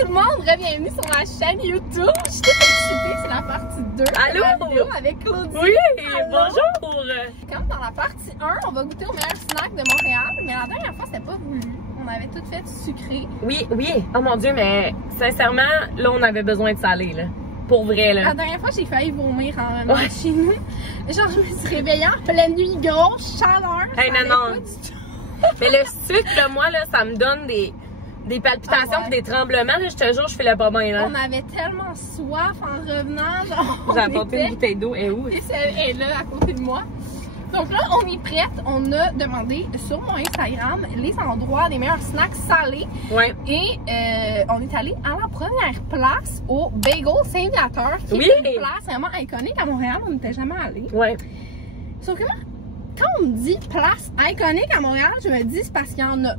tout le monde, bienvenue sur ma chaîne YouTube. Je suis toute excitée, c'est la partie 2 Allô? de la vidéo avec Claudie. Oui, Allô? bonjour. Comme dans la partie 1, on va goûter au meilleur snack de Montréal, mais la dernière fois, c'était pas voulu. On avait tout fait sucré. Oui, oui. Oh mon Dieu, mais sincèrement, là, on avait besoin de salé, là. Pour vrai, là. La dernière fois, j'ai failli vomir en revenant chez nous. Genre, je me suis réveillée en pleine nuit, grosse chaleur. Hey, non. Mais le sucre, là, moi, là, ça me donne des palpitations et des tremblements, là. Je te jure, je fais le pas bien, là. On avait tellement soif en revenant. Genre, j'ai apporté une bouteille d'eau. Et où? Et elle est là, à côté de moi. Donc là, on est prête. On a demandé sur mon Instagram les endroits des meilleurs snacks salés. Ouais. Et on est allé à la première place au Bagel Saint-Viateur, qui est une place vraiment iconique à Montréal. On n'était jamais allé. Ouais. Sauf que quand on me dit place iconique à Montréal, je me dis c'est parce qu'il y en a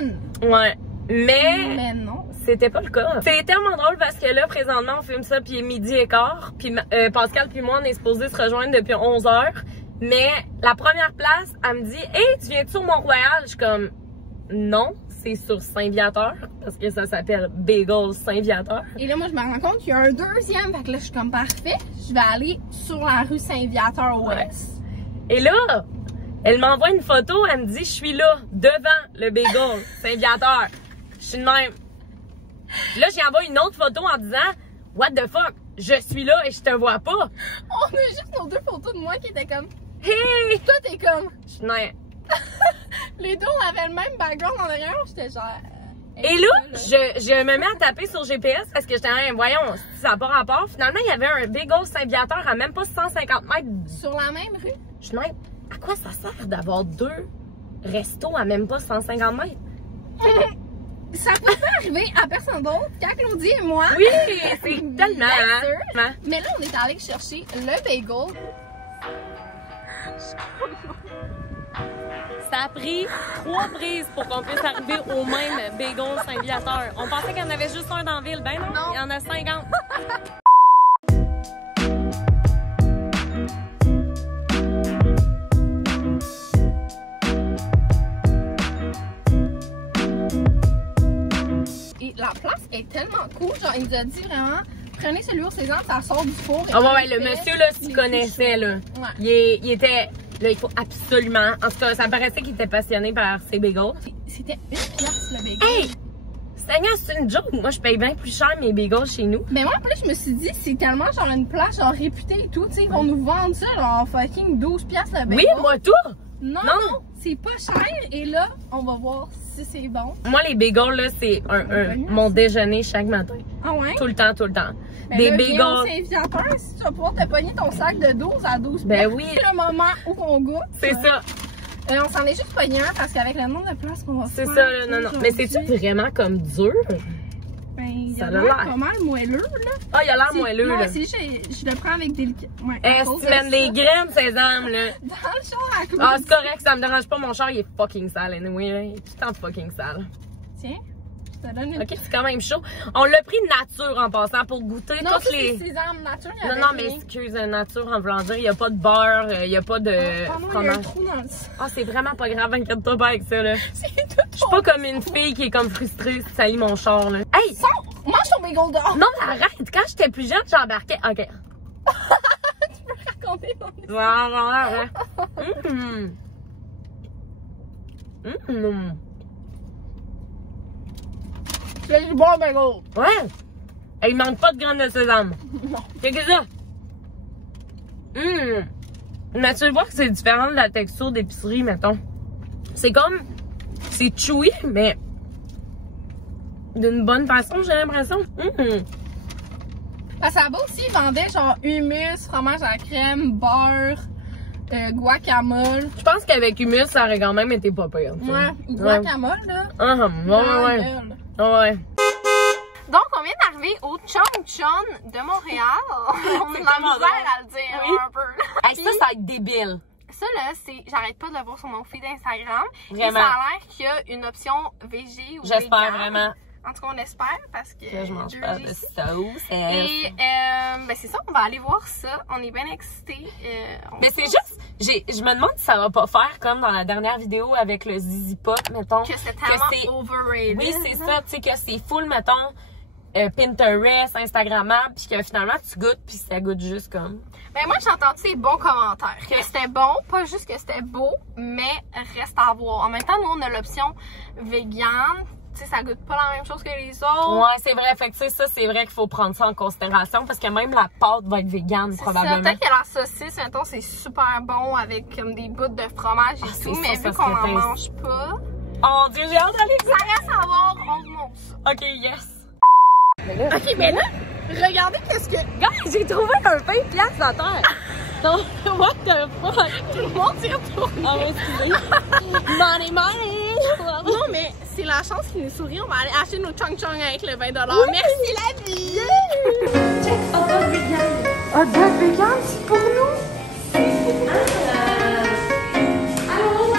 une. Ouais. Mais non. C'était pas le cas. C'est tellement drôle parce que là, présentement, on filme ça, puis il est 12h15. Puis Pascal puis moi, on est supposés se rejoindre depuis 11h. Mais la première place, elle me dit « Hey, tu viens sur Mont-Royal? » Je suis comme « Non, c'est sur Saint-Viateur. » Parce que ça s'appelle Bagel Saint-Viateur. Et là, moi, je me rends compte qu'il y a un deuxième. Fait que là, je suis comme parfait. Je vais aller sur la rue Saint-Viateur-Ouest. Ouais. Et là, elle m'envoie une photo. Elle me dit « Je suis là, devant le Bagel Saint-Viateur. » Je suis de même. Là, j'y envoie une autre photo en disant « What the fuck? Je suis là et je te vois pas. » On a juste nos deux photos de moi qui étaient comme « Hey! » Toi, t'es comme... Je suis de même. Les deux, on avait le même background en arrière. J'étais genre... Et là, je me mets à taper sur GPS parce que j'étais en voyons, ça n'a pas rapport. Finalement, il y avait un Bagel Saint-Viateur à même pas 150 mètres. Sur la même rue? Je suis de même. À quoi ça sert d'avoir deux restos à même pas 150 mètres? Ça peut pas arriver à personne d'autre qu'à Claudie et moi. Oui, c'est tellement. Hein? Mais là, on est allé chercher le bagel. Ça a pris 3 prises pour qu'on puisse arriver au même Bagel Saint-Viateur. On pensait qu'il y en avait juste un dans la ville. Ben non, il y en a 50. La place est tellement cool, genre il nous a dit vraiment prenez celui au sésame, ça sort du four. Ah ouais, le monsieur là, tu connaissais là. Ouais. Il était là, il faut absolument. En tout cas, ça paraissait qu'il était passionné par ses bagels. C'était une pièce le bagel. Hey! Seigneur, c'est une joke. Moi, je paye bien plus cher mes bagels chez nous. Mais moi, en plus, je me suis dit, c'est tellement genre une place genre réputée et tout, tu sais, qu'on nous vende ça genre fucking 12 pièces le bagel. Oui, moi tout! Non, c'est pas cher. Et là, on va voir si c'est bon. Moi, les bagels, là, c'est mon déjeuner chaque matin. Ah ouais? Tout le temps, tout le temps. Ben des là, bagels. Saint-Viateur, si tu vas pouvoir te pogner ton sac de 12 à 12 Ben pièces, oui. c'est le moment où on goûte. C'est ça. On s'en est juste pogné un parce qu'avec le nombre de places qu'on va faire. C'est ça, là, non. Mais c'est-tu vraiment comme dur? Ben, il ça a a l'air l'air pas mal moelleux, là. Ah, il a l'air moelleux, là. Non, c'est juste, je le prends avec délicat. Ouais, Est-ce que tu mets les graines, sésame, là? Dans le char à Claudie. Ah, c'est correct, ça me dérange pas. Mon char, il est fucking sale, anyway, là. Il est tout le temps fucking sale. Tiens, je te donne une. Ok, c'est quand même chaud. On l'a pris nature en passant pour goûter non, toutes les. C'est sésame nature. Non, mais excuse, nature en voulant dire, il n'y a pas de beurre, il n'y a pas de fromage. Il y a un trou dans le... Ah, c'est vraiment pas grave, inquiète-toi pas avec ça, là. Je suis pas comme une fille qui est comme frustrée si ça y mon char, là. Hey! Mange ton bagel dehors! Non, mais arrête! Quand j'étais plus jeune, j'embarquais. Ok. Tu peux raconter ton histoire. C'est du bon bagel! Ouais! Et il manque pas de graines de sésame. Non. Qu'est-ce que c'est ça? Mais tu vois que c'est différent de la texture d'épicerie, mettons. C'est comme... C'est chewy, mais... d'une bonne façon, j'ai l'impression. Parce que là-bas aussi, ils vendaient genre hummus, fromage à la crème, beurre, guacamole. Je pense qu'avec hummus, ça aurait quand même été pas pire. Ouais, guacamole, là. Ouais. Donc, on vient d'arriver au Chong Chon de Montréal. On a de la misère à le dire un peu. Hey, ça va être débile. Ça, là, c'est... J'arrête pas de le voir sur mon feed Instagram. Vraiment. Et ça a l'air qu'il y a une option végé ou j'espère vraiment. En tout cas, on espère parce que je mange pas de sauce. Et ben c'est ça, on va aller voir ça. On est bien excités. Mais c'est juste, je me demande si ça va pas faire comme dans la dernière vidéo avec le Zizi Pop, mettons. Que c'est tellement overrated. Oui, c'est ça, tu sais, que c'est full, mettons, Pinterest, Instagrammable, puis que finalement tu goûtes, puis ça goûte juste comme. Ben moi j'ai entendu des bons commentaires, que c'était bon, pas juste que c'était beau, mais reste à voir. En même temps, nous on a l'option végane, tu sais, ça goûte pas la même chose que les autres. Ouais, c'est vrai, fait que tu sais, ça c'est vrai qu'il faut prendre ça en considération, parce que même la pâte va être végane probablement. Peut-être que la saucisse, mettons, c'est super bon avec comme des bouts de fromage et tout, mais vu qu'on en mange pas. Oh mon Dieu, j'ai hâte d'aller. Ça reste à voir, on vous montre ça. Ok, yes. Ok, mais là, regardez qu'est-ce que. Gars, j'ai trouvé un 20$ à terre. Non, what the fuck? Tout le monde s'y retourne. Ah, excusez. Money, money! Non, mais c'est la chance qui nous sourit. On va aller acheter nos chong chong avec le 20$. Oui. Merci la vie! Check, hot dog vegan. Hot dog vegan, c'est pour nous. Allô?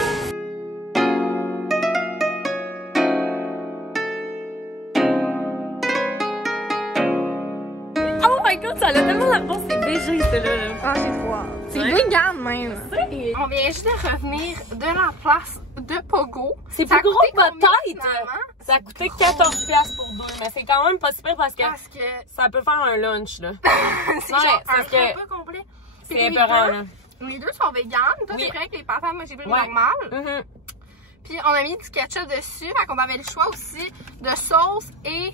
Oh my god, ça a tellement la réponse, c'est végé, celui-là. Ah, j'ai froid. C'est Ouais. vegan même. On vient juste de revenir de la place de Pogo. C'est Ça a plus gros coûté que votre combien, tête! finalement? Ça a coûté 14$ pour deux, mais c'est quand même pas super parce que Parce que ça peut faire un lunch, là. c'est Ouais, genre parce un que repas complet. Puis C'est les épeurant, deux- là. Les deux sont véganes. Toi, Oui. t'es prêt avec les patates, moi j'ai pris Ouais. normal. Puis on a mis du ketchup dessus, fait qu'on avait le choix aussi de sauce et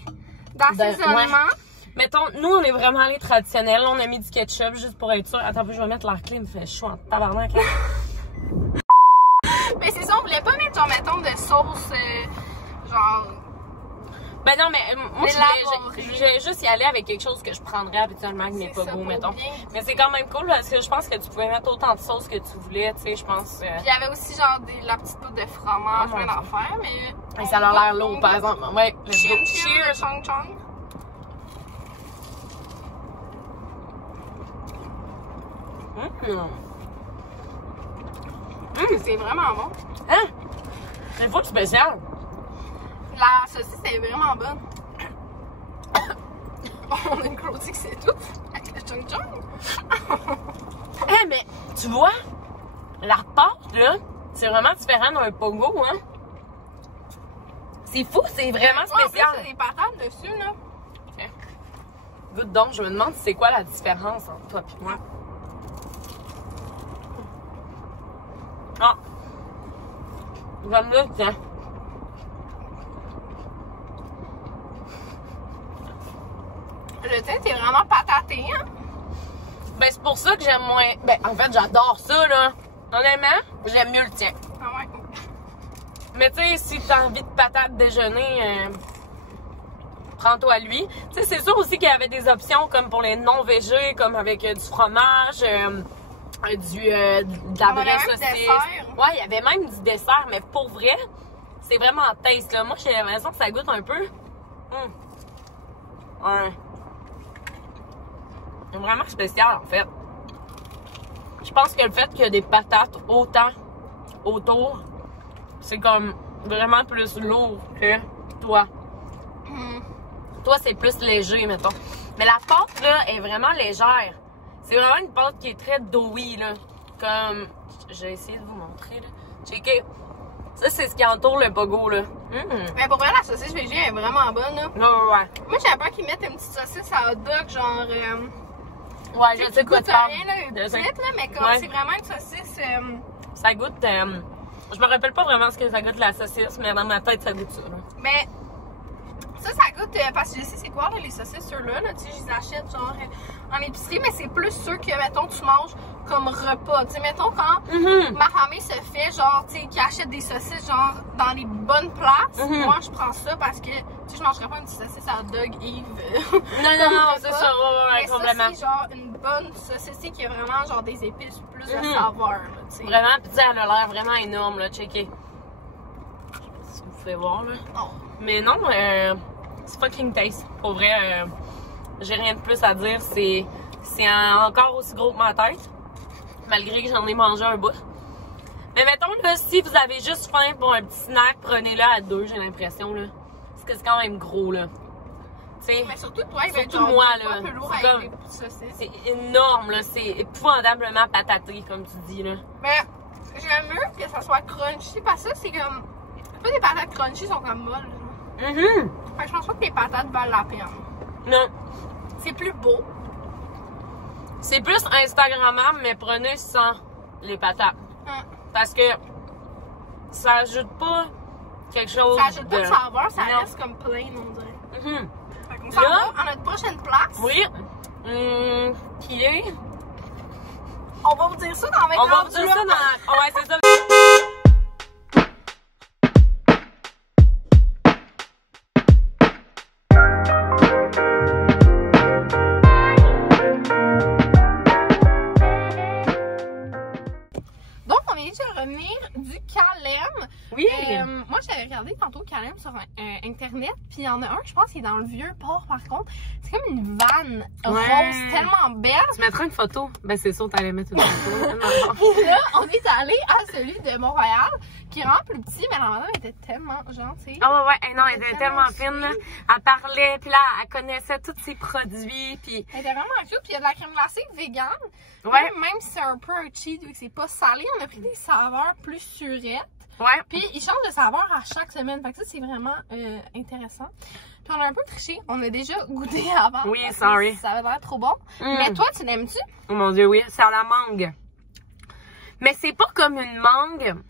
d'assaisonnement. Mettons, nous, on est vraiment allés traditionnels. On a mis du ketchup juste pour être sûr. Attends, je vais mettre l'air clim. Il fait chaud en tabarnak, là. Mais c'est ça, on voulait pas mettre, genre, mettons, de sauce, genre... Ben non, mais moi, Élaboré. je voulais juste y aller avec quelque chose que je prendrais habituellement avec mes C'est ça, pogos, pour mettons. bien. Mais c'est quand même cool parce que je pense que tu pouvais mettre autant de sauce que tu voulais, tu sais, je pense. Puis il y avait aussi, genre, la petite poudre de fromage, Oh, plein mon d'affaires, mais... Et ça a l'air lourd, par exemple. Ouais, let's go. Cheers! Chong chong. C'est vraiment bon. Hein? C'est une fois spécial. La saucisse est vraiment bonne. On a une clôture, c'est tout. Avec le chong chong. Eh, mais tu vois, la pâte, là, c'est vraiment différent d'un pogo, hein? C'est fou, c'est vraiment spécial. Ouais, en plus, il y a des patates dessus, là. Goûte donc, je me demande c'est quoi la différence entre toi et moi. Ah! J'aime le tiens. Le thym, c'est vraiment pataté, hein? Ben, c'est pour ça que j'aime moins. Ben, en fait, j'adore ça, là. Honnêtement, j'aime mieux le tien. Ah ouais. Mais tu sais, si t'as envie de patates déjeuner, prends-toi lui. Tu sais, c'est sûr aussi qu'il y avait des options comme pour les non-végés, comme avec du fromage, de la vraie saucisse. Dessert. Ouais, il y avait même du dessert, mais pour vrai, c'est vraiment taste, là. Moi, j'ai l'impression que ça goûte un peu. Ouais. C'est vraiment spécial, en fait. Je pense que le fait qu'il y a des patates autant autour, c'est comme vraiment plus lourd que toi. Toi, c'est plus léger, mettons. Mais la pâte, là, est vraiment légère. C'est vraiment une pâte qui est très doughy, là. Comme... J'ai essayé de vous montrer, là. Checkez. Ça, c'est ce qui entoure le pogo, là. Mais pour vrai, la saucisse végé est vraiment bonne, là. Ouais. Moi, j'avais peur qu'ils mettent une petite saucisse à hot dog, genre... Ouais, je sais quoi goûte tu parles. rien, là, une Je sais. petite, là, mais comme Ouais. c'est vraiment une saucisse... Ça goûte... je me rappelle pas vraiment ce que ça goûte la saucisse, mais dans ma tête, ça goûte ça, là. Mais ça goûte, parce que je sais c'est quoi, là, les saucisses, ceux-là, là, tu sais, je les achète, genre, en épicerie, mais c'est plus ceux que, mettons, tu manges comme repas. Tu sais, mettons, quand ma famille se fait, genre, tu sais, qui achète des saucisses, genre, dans les bonnes places, moi, je prends ça parce que, tu sais, je mangerais pas une petite saucisse à hot dog, Yves. Non, c'est ça, ouais, Mais ça, complètement. c'est genre une bonne saucisse qui a vraiment, genre, des épices, plus de saveur, là, tu sais. Vraiment, pis tu sais, elle a l'air vraiment énorme, là, checker. Je sais pas si vous pouvez voir, là. Oh. Mais non, c'est fucking taste. Pour vrai, j'ai rien de plus à dire. C'est encore aussi gros que ma tête. Malgré que j'en ai mangé un bout. Mais mettons, là, si vous avez juste faim pour un petit snack, prenez-le à deux, j'ai l'impression, là. Parce que c'est quand même gros, là. Tu sais, Mais surtout, toi, il va être surtout genre moi, un là. peu lourd C'est avec comme- les petites saucisses. c'est énorme, là. C'est épouvantablement pataté, comme tu dis, là. Mais j'aime mieux que ça soit crunchy parce que ça, c'est comme. Pas des patates crunchy sont comme molles. Fait que je pense pas que les patates valent la peine. Non. C'est plus beau. C'est plus Instagrammable, mais prenez sans les patates. Parce que ça ajoute pas quelque chose Ça ajoute pas de saveur, ça non. reste comme plain, on dirait. Fait qu'on s'en Là, va à notre prochaine place. oui. Qui est? On va vous dire ça dans 20 On va ans. vous dire ça dans... Ouais, c'est ça. Donc, on vient de revenir du Calem. Oui. Moi, j'avais regardé tantôt Calem sur Internet, puis il y en a un, je pense, qui est dans le vieux port, par contre. C'est comme une vanne rose tellement belle. Tu mettras une photo? Ben, c'est sûr, t'allais mettre une photo. Et là, on est allé à celui de Montréal, qui est vraiment plus petit, mais la madame était tellement gentille. Ah ouais, hey, non, elle était tellement fine, là. Elle parlait, puis là, elle connaissait tous ses produits, puis... Elle était vraiment cute, puis il y a de la crème glacée vegan. Ouais. Même si c'est un peu un cheat, vu que c'est pas salé, on a pris des saveurs plus surettes. Ouais. Puis ils changent de saveur à chaque semaine, fait que ça, c'est vraiment intéressant. Puis on a un peu triché, on a déjà goûté avant. Oui, sorry. Ça avait l'air trop bon. Mais toi, tu l'aimes-tu? Oh mon Dieu, oui, c'est à la mangue. Mais c'est pas comme une mangue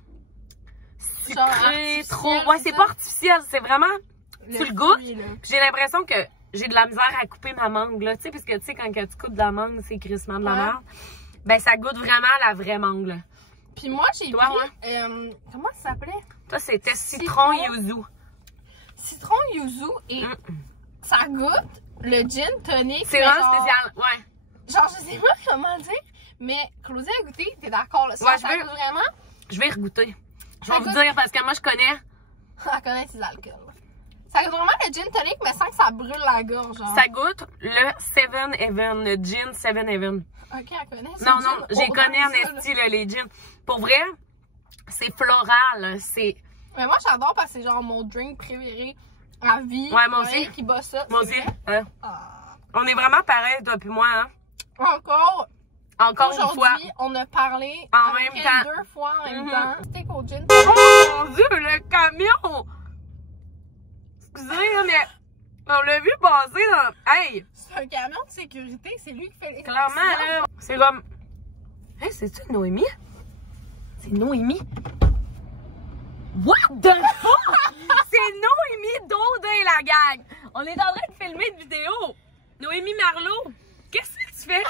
sucrée, trop... Ouais, c'est pas artificiel, c'est vraiment... Tu le goûtes, j'ai l'impression que j'ai de la misère à couper ma mangue, là, tu sais, parce que, tu sais, quand tu coupes de la mangue, c'est crissement de la merde. Ben, ça goûte vraiment la vraie mangue, là. Puis moi, j'ai pris... comment ça s'appelait? Toi, c'était citron yuzu. Citron yuzu et ça goûte le gin tonic. C'est vraiment spécial, ouais. Genre, je sais pas comment dire, mais Claudie a goûté, t'es d'accord, là? Ça goûte vraiment? Je vais regoûter. Je vais vous dire, parce que moi, je connais... Elle connaît ses alcools. Ça goûte vraiment le gin tonic, mais sans que ça brûle la gorge, genre. Ça goûte le 7-Eleven, le gin 7-Eleven. Ok, elle connaît. Non, j'ai connais en esti, les gins. Pour vrai, c'est floral, c'est... Mais moi, j'adore parce que c'est genre mon drink préféré à vie. Ouais, moi aussi. Qui bat ça. Moi aussi. Hein? On est vraiment pareil, toi puis moi, hein? Encore une fois. On a parlé en même temps. 2 fois en même temps. C'était qu'au gin. Oh mon Dieu, le camion! Excusez, mais on l'a vu passer dans... Hey! C'est un camion de sécurité, c'est lui qui fait les clairement, là. C'est comme... Hey, c'est-tu Noémie? C'est Noémie? What the fuck? C'est Noémie Daudin, la gang! On est en train de filmer une vidéo. Noémie Marleau, qu'est-ce que tu fais?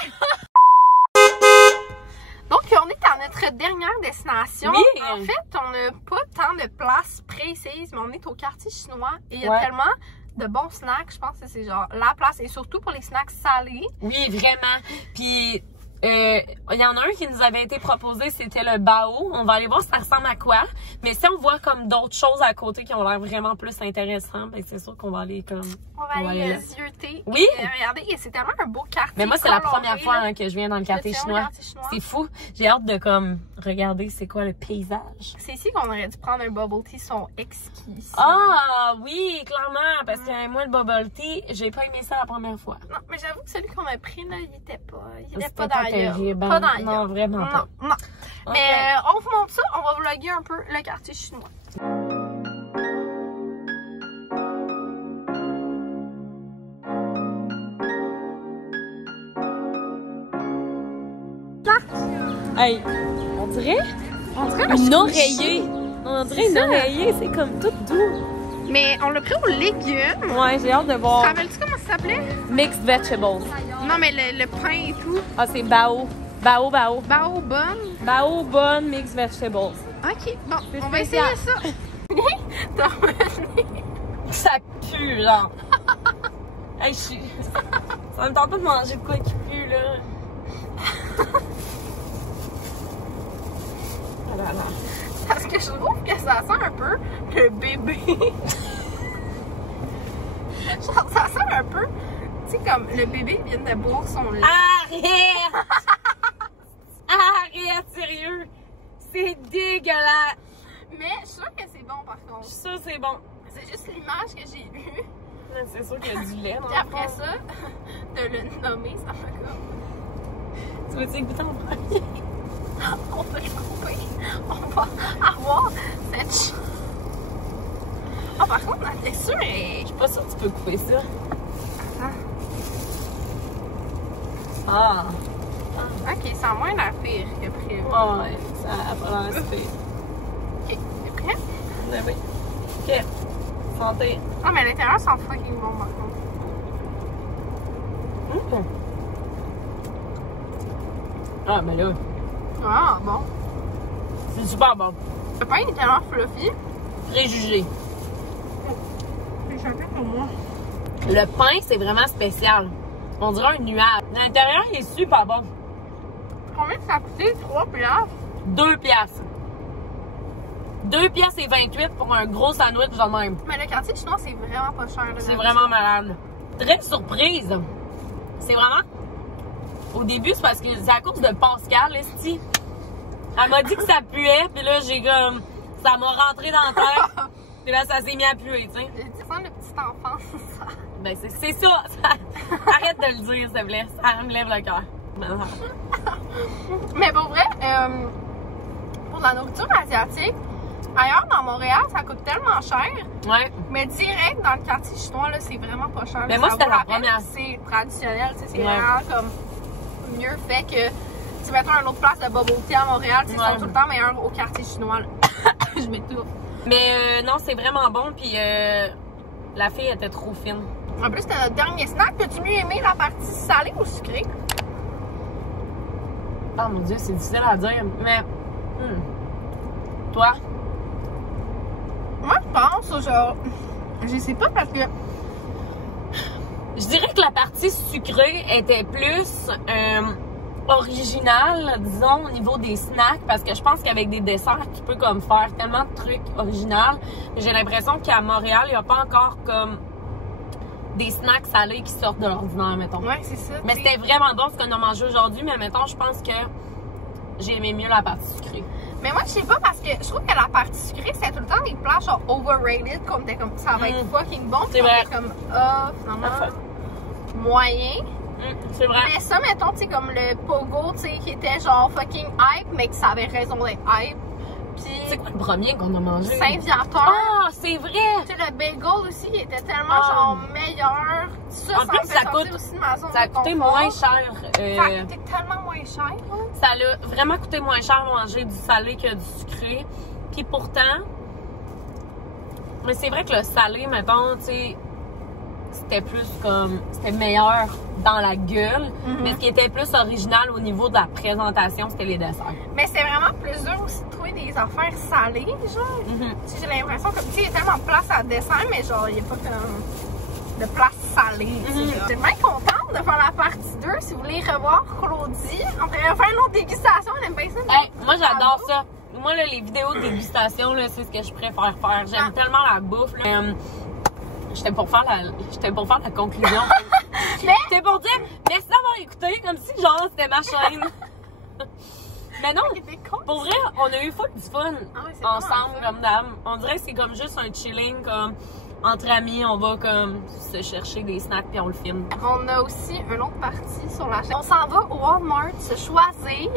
Donc, on est à notre dernière destination. Oui. En fait, on n'a pas tant de places précises, mais on est au quartier chinois et il y a tellement de bons snacks. Je pense que c'est genre la place et surtout pour les snacks salés. Oui, vraiment. Puis, il y en a un qui nous avait été proposé, c'était le bao. On va aller voir ça ressemble à quoi. Mais si on voit comme d'autres choses à côté qui ont l'air vraiment plus intéressantes, ben c'est sûr qu'on va aller comme... On va aller zioter. Oui. Regardez, c'est tellement un beau quartier. Mais moi, c'est la première fois que je viens dans le quartier chinois. C'est fou. J'ai hâte de comme regarder c'est quoi le paysage. C'est ici qu'on aurait dû prendre un bubble tea, sont exquis. Ah oui, clairement. Parce que moi, le bubble tea, j'ai pas aimé ça la première fois. Non, mais j'avoue que celui qu'on a pris, là, il était pas dans terrible. Pas dans non, vraiment pas. Non. Okay. Mais on vous montre ça, on va vlogger un peu le quartier chinois. Hey, on dirait une oreiller. On dirait une oreiller, c'est comme tout doux. Mais on l'a pris aux légumes. Ouais, j'ai hâte de voir. Tu te rappelles-tu comment ça s'appelait? Mixed vegetables. Non, mais le pain et tout. Ah, c'est bao. Bao. Bao bon. Bao bon mixed vegetables. Ok, bon, on va essayer ça. T'as revenu. Ça pue, genre. Hey, ça me tente pas de manger de quoi qui pue, là. Parce que je trouve que ça sent un peu le bébé. Genre, ça sent un peu, tu sais, comme le bébé vient de boire son lait. Arrête! Arrête, sérieux! C'est dégueulasse! Mais je suis sûre que c'est bon, par contre. Je suis sûre que c'est bon. C'est juste l'image que j'ai eue. C'est sûr qu'il y a du lait dans Et après ça, de le nommer, ça fait comme... Tu veux-tu goûter en premier? On va le couper. On va avoir cette... Ah, par contre, la texture est... Je suis pas sûre que tu peux couper ça. Attends. Ah. Ok, ça a moins l'air pire que prévu. Ouais, ça a pas l'air super. Ok, t'es prêt? Oui. Ok. Santé. Ah, mais l'intérieur sent fucking bon, par contre. Ah, ben là, Ah, bon. c'est super bon. Le pain est tellement fluffy. Préjugé. C'est chacun pour moi. Le pain, c'est vraiment spécial. On dirait un nuage. L'intérieur, il est super bon. Combien ça a coûté? 3 piastres? 2 piastres. 2 piastres et 28 pour un gros sandwich genre même. Mais le quartier chinois, c'est vraiment pas cher. C'est vraiment malade. Très surprise. C'est vraiment... Au début, c'est parce que c'est à cause de Pascal, esti. Elle m'a dit que ça puait, puis là, j'ai comme... Ça m'a rentré dans la tête. Puis là, ça s'est mis à puer, tu sais. J'ai dit ça, le petit enfant, ça. Ben, c'est ça. Arrête de le dire, s'il te plaît. Ça me lève le cœur. Mais pour vrai, pour la nourriture asiatique, ailleurs dans Montréal, ça coûte tellement cher. Ouais. Mais direct dans le quartier chinois, là, c'est vraiment pas cher. Mais moi, Ça c'était vaut la peine. première. C'est traditionnel, tu sais, c'est Ouais. vraiment comme mieux fait que. Tu mettons une autre place de bubble tea à Montréal, tu sais, ils sont tout le temps meilleurs au quartier chinois. Là. Je m'étouffe. Mais non, c'est vraiment bon, puis la fille était trop fine. En plus, c'était notre dernier snack. As-tu mieux aimé la partie salée ou sucrée? Oh mon Dieu, c'est difficile à dire, mais... Toi? Moi, je pense, genre... Je sais pas parce que... Je dirais que la partie sucrée était plus originale, disons, au niveau des snacks, parce que je pense qu'avec des desserts, tu peux comme faire tellement de trucs originaux. J'ai l'impression qu'à Montréal, il n'y a pas encore comme des snacks salés qui sortent de l'ordinaire, mettons. Ouais, c'est ça. Mais c'était vraiment bon ce qu'on a mangé aujourd'hui, mais mettons, je pense que j'ai aimé mieux la partie sucrée. Mais moi, je sais pas parce que je trouve que la partie sucrée, c'était tout le temps des plats genre overrated, comme t'es comme ça va être fucking bon. C'est vrai. Comme, finalement, moyen. C'est vrai. Mais ça, mettons, tu sais, comme le pogo, tu sais, qui était genre fucking hype, mais que ça avait raison d'être hype. Puis. C'est quoi le premier qu'on a mangé? Saint-Viateur. Ah, c'est vrai! Tu sais, le bagel aussi, il était tellement genre meilleur. Ça, En plus, ça coûte. Aussi de ma zone Ça a de coûté confort. moins cher. Ça a coûté tellement moins cher. Hein? Ça a vraiment coûté moins cher manger du salé que du sucré. Puis pourtant, mais c'est vrai que le salé, mettons, tu sais, c'était plus comme, c'était meilleur dans la gueule. Mais ce qui était plus original au niveau de la présentation, c'était les desserts. Mais c'est vraiment plus dur aussi de trouver des affaires salées, genre. Tu sais, j'ai l'impression que, tu sais, il y a tellement de place à dessert, mais genre, il n'y a pas comme de place salée. Tu sais, genre. Je suis bien contente de faire la partie 2. Si vous voulez revoir Claudie, on pourrait faire une autre dégustation. Elle aime bien ça. Hey, moi, j'adore ça. Moi, là, les vidéos de dégustation, là, c'est ce que je préfère faire. J'aime tellement la bouffe. Là. J'étais pour faire la conclusion. J'étais pour dire merci d'avoir écouté, comme si genre c'était ma chaîne. Mais non, pour vrai, on a eu full du fun ensemble comme d'hab. On dirait que c'est comme juste un chilling comme entre amis, on va comme se chercher des snacks puis on le filme. On a aussi une autre partie sur la chaîne. On s'en va au Walmart se choisir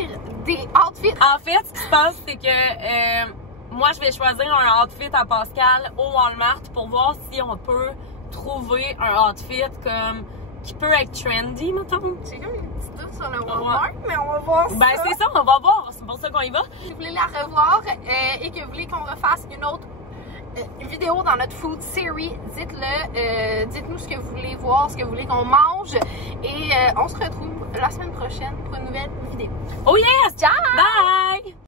des outfits. En fait, ce qui se passe, c'est que moi, je vais choisir un outfit à Pascal au Walmart pour voir si on peut trouver un outfit comme qui peut être trendy, mettons. J'ai comme une petite doute sur le Walmart, mais on va voir ça. Ben, c'est ça, on va voir. C'est pour ça qu'on y va. Si vous voulez la revoir et que vous voulez qu'on refasse une autre vidéo dans notre food series, dites-le. Dites-nous ce que vous voulez voir, ce que vous voulez qu'on mange. Et on se retrouve la semaine prochaine pour une nouvelle vidéo. Oh yes! Ciao! Bye!